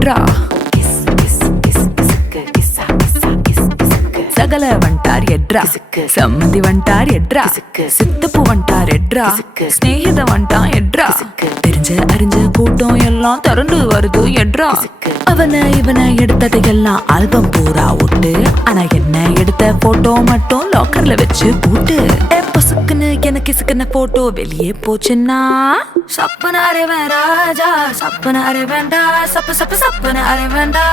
ఎడ్రా సగల వంటారు ఎడ్రా summary వంటారు ఎడ్రా சித்தப்பு வந்துட்டார் எட்ரா ஸ்நேகித வந்துட்டான் எட்ரா தெரிஞ்ச அறிஞ்ச கூட்டம் எல்லாம் திரண்டு வருது எட்ரா அவனை இவனை எடுத்ததையெல்லாம் ஆல்பம் பூரா விட்டு ஆனா என்ன எடுத்த போட்டோ மட்டும் லாக்கர்ல வச்சு பூட்டு பொசுக்குன்னு எனக்கு சிக்கன போட்டோ வெளியே போச்சுன்னா சப்பனாரே வேண்டாஜா சப்பனாரே வேண்டா சப்பு சப்பு சப்பனாரே வேண்டா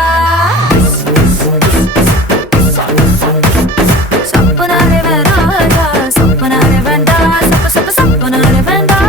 சப்பனாரே வேண்டாஜா சப்பனாரே வேண்டா சப்பு சப்பு சப்பனாரே வேண்டா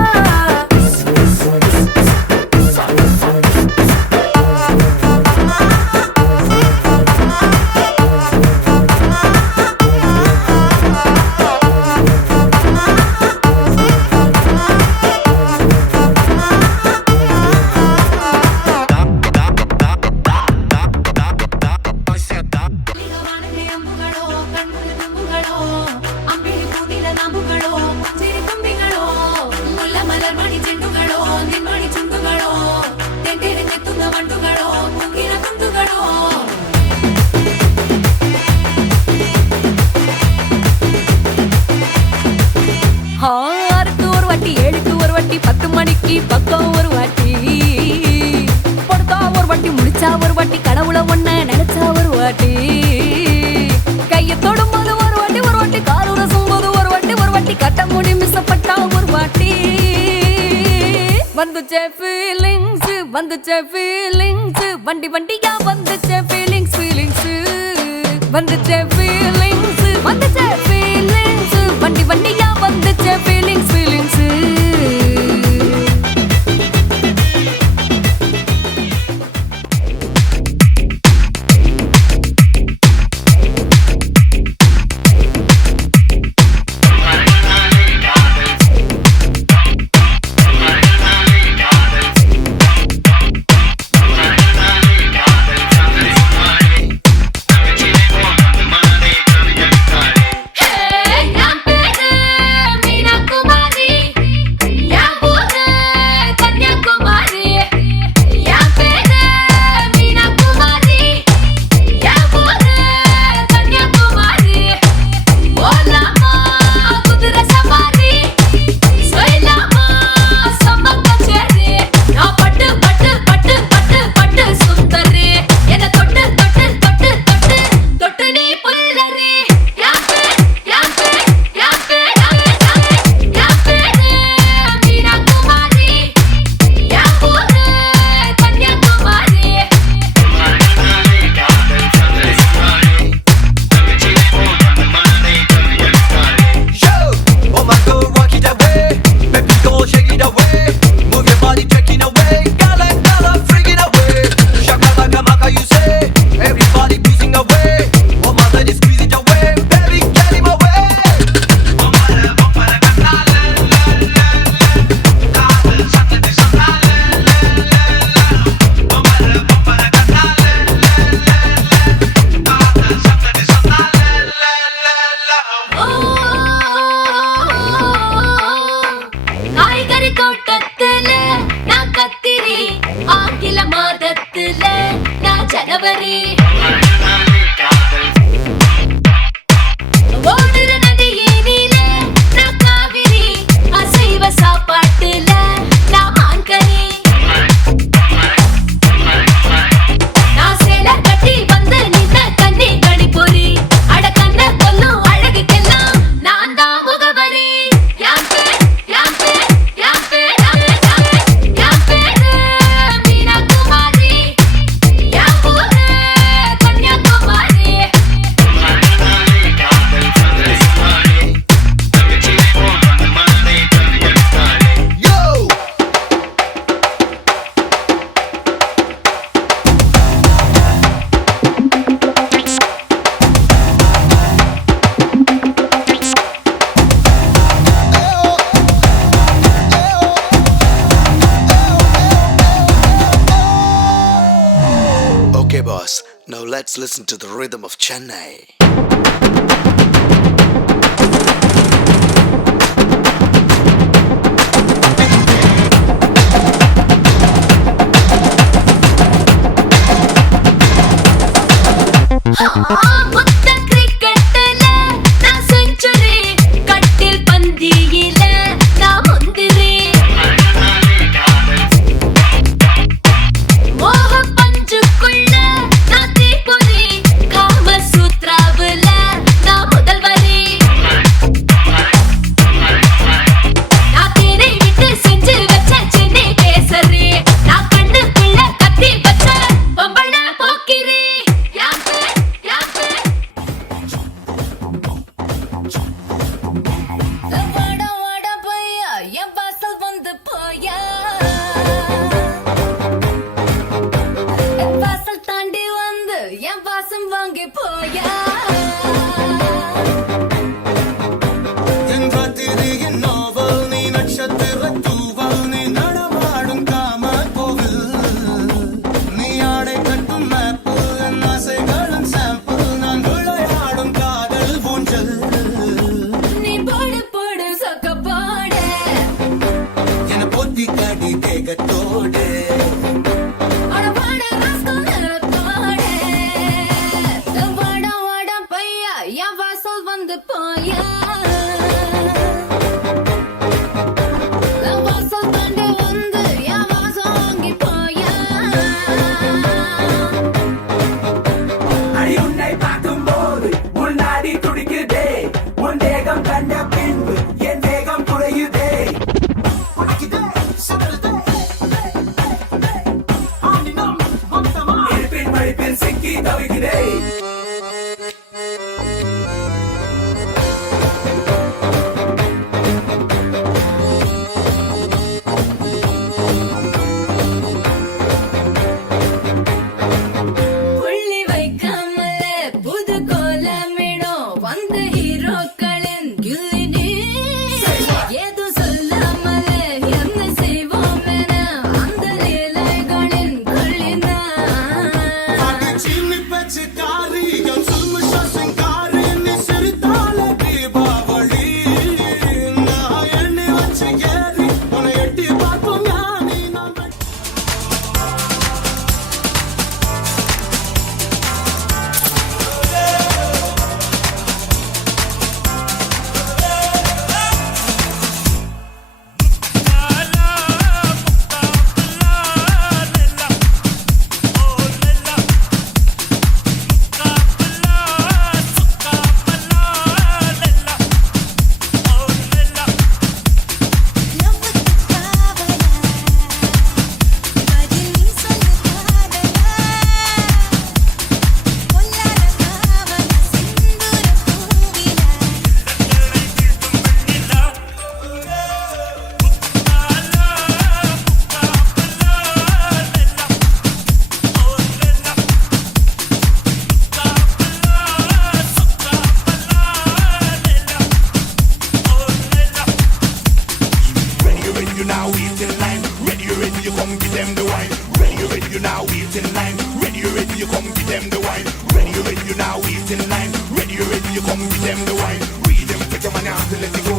ஆறுக்கு ஒரு வாட்டி ஏழுக்கு ஒரு வாட்டி 10 மணிக்கு பக்கம் ஒரு வாட்டி பொடுத்தா ஒரு வாட்டி முடிச்சா ஒரு வாட்டி கடவுளை ஒண்ண நினைச்சா ஒரு வாட்டி கைய தொடும்போது ஒரு வாட்டி காலூர சும்போது ஒரு வாட்டி கட்ட முடி மிஸ்ஸப்பட்டா ஒரு வாட்டி வந்துச்சே ஃபீலிங்ஸ் வண்டி வண்டியா வந்துச்சே ஃபீலிங்ஸ் வந்துச்சே ஃபீலிங்ஸ் வண்டி வண்டியா வந்துச்சே feelings Now let's listen to the rhythm of Chennai. வாயா வாசல் தாண்டி வந்து என் வாசம் வாங்கி போயா அடி உன்னை பார்க்கும்போது உன் நாடி துடிக்குதே உன் தேகம் கண்ட பின்பு என் தேகம் குறையுதே இருப்பின் மடிப்பில் சிக்கி தவிக்கிறே புள்ளி வைக்காமல புது கோலமிடும் வந்த ஹீரோக்களின் கில்லினி ஏதோ சொல்லாமல என்ன செய்வோம் என அந்த லீலைகளின் கொள்ளினா चीनी पे चिकारी चुम शशिकारी निसरिताल दीपावली ना एण्णी वच्ची गेरी उन एट्टी पापु यानी ना Ready, you now, wait in line. Ready, you come give them the wine. Ready, you now, wait in line. Ready, you come give them the wine. Ready, you now, wait in line. Ready, you come give them the wine. Read them, put your money out and let it go.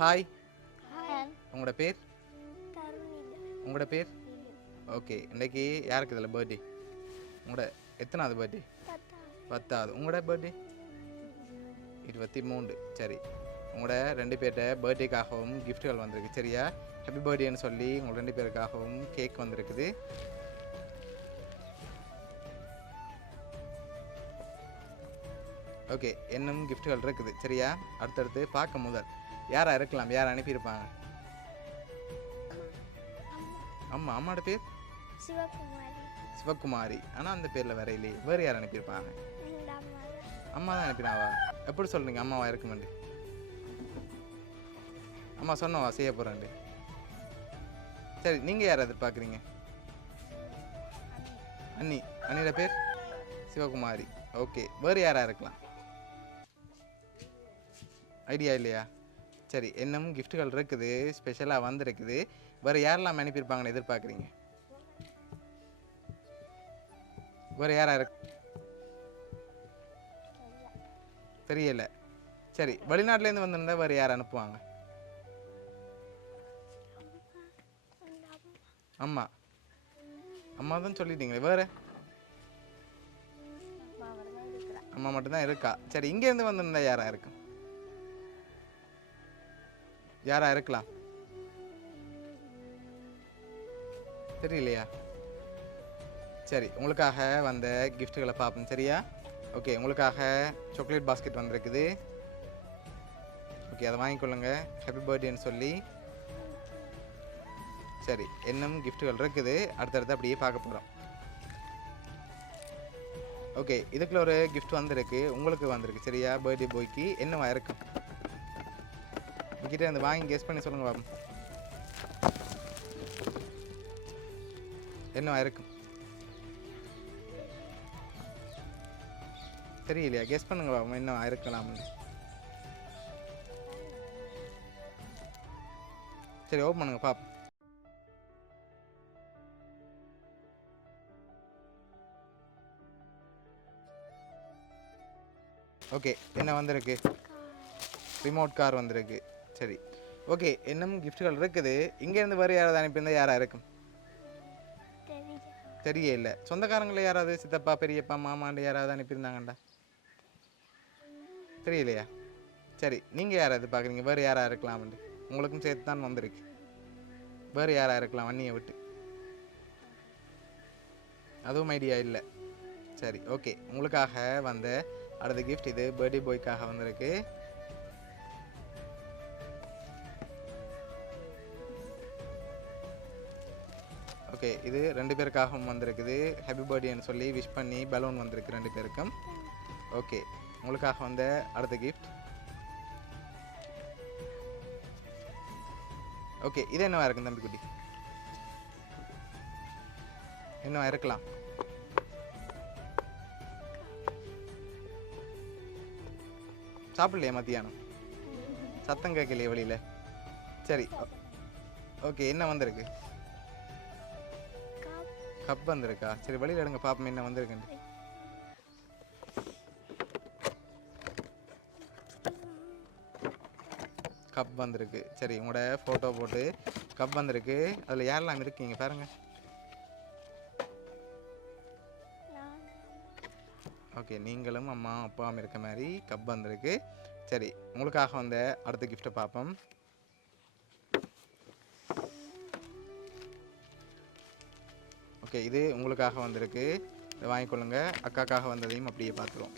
Hi உங்களோட பேர் உங்களோட பேர் okay இன்றைக்கி யாருக்கு இதில் birthday உங்களோட எத்தனாவது birthday 10வது உங்களோட பர்த்டே 23 சரி உங்களோட 2 பேர்கிட்ட பர்த்டேக்காகவும் கிஃப்ட்டுகள் வந்திருக்கு சரியா ஹாப்பி பர்த்டேன்னு சொல்லி உங்கள் 2 பேருக்காகவும் கேக் வந்திருக்குது ஓகே இன்னும் கிஃப்ட்டுகள் இருக்குது சரியா அடுத்தடுத்து பார்க்க முதல் யாரா இருக்கலாம் யார் அனுப்பியிருப்பாங்க அம்மா அம்மாவோட பேர் சிவகுமாரி ஆனால் அந்த பேரில் வேற இல்லையே வேறு யார் அனுப்பியிருப்பாங்க அம்மா தான் அனுப்பினாவா எப்படி சொல்கிறீங்க அம்மாவா இருக்குமெண்டு அம்மா சொன்னவா செய்ய போகிறேன்ட்டு சரி நீங்கள் யார் எதிர்பார்க்குறீங்க அண்ணியோட பேர் சிவகுமாரி ஓகே வேறு யாராக இருக்கலாம் ஐடியா இல்லையா சரி இன்னும் கிஃப்ட்டுகள் இருக்குது ஸ்பெஷலாக வந்திருக்குது வேறு யாரெல்லாம் அனுப்பியிருப்பாங்கன்னு எதிர்பார்க்குறீங்க வேறு யாராக இருக்கு தெரியல சரி வெளிநாட்டிலேருந்து வந்திருந்தா வேறு யார் அனுப்புவாங்க அம்மா அம்மா தான் சொல்லிட்டீங்களே வேறு அம்மா மட்டும்தான் இருக்கா சரி இங்கேருந்து வந்திருந்தா யாராக இருக்கும் யாரா இருக்கலாம் தெரியலையா சரி உங்களுக்காக வந்த கிஃப்ட்டுகளை பார்ப்போம் சரியா ஓகே உங்களுக்காக சாக்லேட் பாஸ்கெட் வந்திருக்குது ஓகே அதை வாங்கிக்கொள்ளுங்க ஹாப்பி பர்த்டேன்னு சொல்லி சரி இன்னும் கிஃப்ட்டுகள் இருக்குது அடுத்தடுத்து அப்படியே பார்க்க போகிறோம் ஓகே இதுக்குள்ள ஒரு கிஃப்ட் வந்திருக்கு உங்களுக்கு வந்திருக்கு சரியா பர்த்டே பாய்க்கு என்னவா இருக்கும் கிட்ட இருந்து வாங்கி கெஸ் பண்ணி சொல்லுங்க பாப்போம் என்னவா இருக்கும் தெரியலையா கெஸ் பண்ணுங்க பாப்போம் என்னவா இருக்கலாம்னு சரி ஓப்பன் பண்ணுங்க பாப்போம் ஓகே என்ன வந்திருக்கு? ரிமோட் கார் வந்திருக்கு. சரி ஓகே, இன்னும் கிஃப்ட்டுகள் இருக்குது. இங்கேருந்து வேறு யாராவது அனுப்பியிருந்தா யாராக இருக்கும்? தெரிய இல்லை. சொந்தக்காரங்கள யாராவது சித்தப்பா பெரியப்பா மாமாண்டு யாராவது அனுப்பியிருந்தாங்கண்டா? தெரியலையா? சரி நீங்கள் யாராவது பார்க்குறீங்க வேறு யாராக இருக்கலாம்ண்டு? உங்களுக்கும் சேர்த்து தான் வந்திருக்கு. வேறு யாராக இருக்கலாம் அண்ணியை விட்டு? அதுவும் ஐடியா இல்லை. சரி ஓகே, உங்களுக்காக வந்த அடுத்த கிஃப்ட் இது பர்த்டே பாய்க்காக வந்திருக்கு. ஓகே, இது 2 பேருக்காகவும் வந்திருக்குது. ஹாப்பி பர்த்டேன்னு சொல்லி விஷ் பண்ணி பலூன் வந்திருக்கு 2 பேருக்கும். ஓகே, உங்களுக்காக வந்த அடுத்த கிஃப்ட். ஓகே, இது என்னவா இருக்கும் தம்பிக்குட்டி? என்னவா இருக்கலாம்? சாப்பிடலையா மத்தியானம்? சத்தம் கேட்கலையே வெளியில். சரி ஓகே, என்ன வந்திருக்கு? கப் வந்திருக்கா? சரி வெளியில் எடுங்க பாப்போம் என்ன வந்திருக்குன்னு. கப் வந்திருக்கு. சரி உங்களோட ஃபோட்டோ போட்டு கப் வந்திருக்கு. அதில் யாரெல்லாம் இருக்கீங்க பாருங்கள். ஓகே, நீங்களும் அம்மா அப்பாவும் இருக்க மாதிரி கப் வந்திருக்கு. சரி உங்களுக்காக வந்த அடுத்த கிஃப்ட்டை பார்ப்போம். ஓகே, இது உங்களுக்காக வந்திருக்கு. இதை வாங்கிக்கொள்ளுங்க. அக்காக்காக வந்ததையும் அப்படியே பார்த்துருவோம்.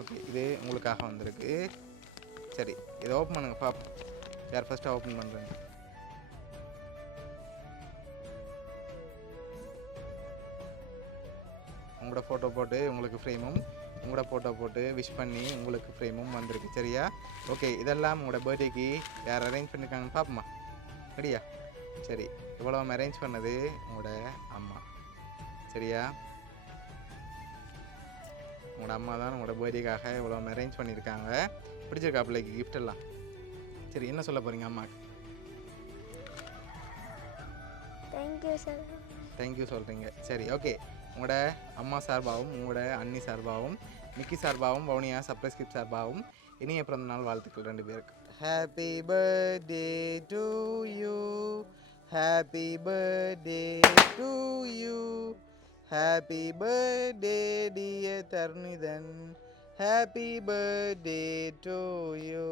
ஓகே, இது உங்களுக்காக வந்திருக்கு. சரி இதை ஓப்பன் பண்ணுங்க பார்ப்போம். யார் ஃபஸ்ட்டாக ஓப்பன் பண்ணுறேங்க? உங்களோட ஃபோட்டோ போட்டு உங்களுக்கு ஃப்ரேமும், உங்களோட ஃபோட்டோ போட்டு விஷ் பண்ணி உங்களுக்கு ஃப்ரேமும் வந்திருக்கு. சரியா? ஓகே, இதெல்லாம் உங்களோட பர்த்டேக்கு யார் அரேஞ்ச் பண்ணியிருக்காங்கன்னு பார்ப்போமா? சரியா? சரி, இவ்வளோ அரேஞ்ச் பண்ணது உங்களோட அம்மா. சரியா? உங்களோட அம்மா தான் உங்களோட பர்த்டேக்காக இவ்வளோ அரேஞ்ச் பண்ணியிருக்காங்க. பிடிச்சிருக்கா பிள்ளைக்கு கிஃப்ட் எல்லாம்? சரி என்ன சொல்ல போகிறீங்க அம்மாவுக்கு? தேங்க்யூ சொல்கிறீங்க. சரி ஓகே, உங்களோட அம்மா சார்பாகவும் உங்களோட அண்ணி சார்பாகவும் மிக்கி சார்பாகவும் வவுனியா சர்ப்ரைஸ் கிஃப்ட் சார்பாகவும் இனிய பிறந்த நாள் வாழ்த்துக்கள் 2 பேருக்கு. Happy birthday to you, happy birthday to you, happy birthday dear Tharnithan, happy birthday to you.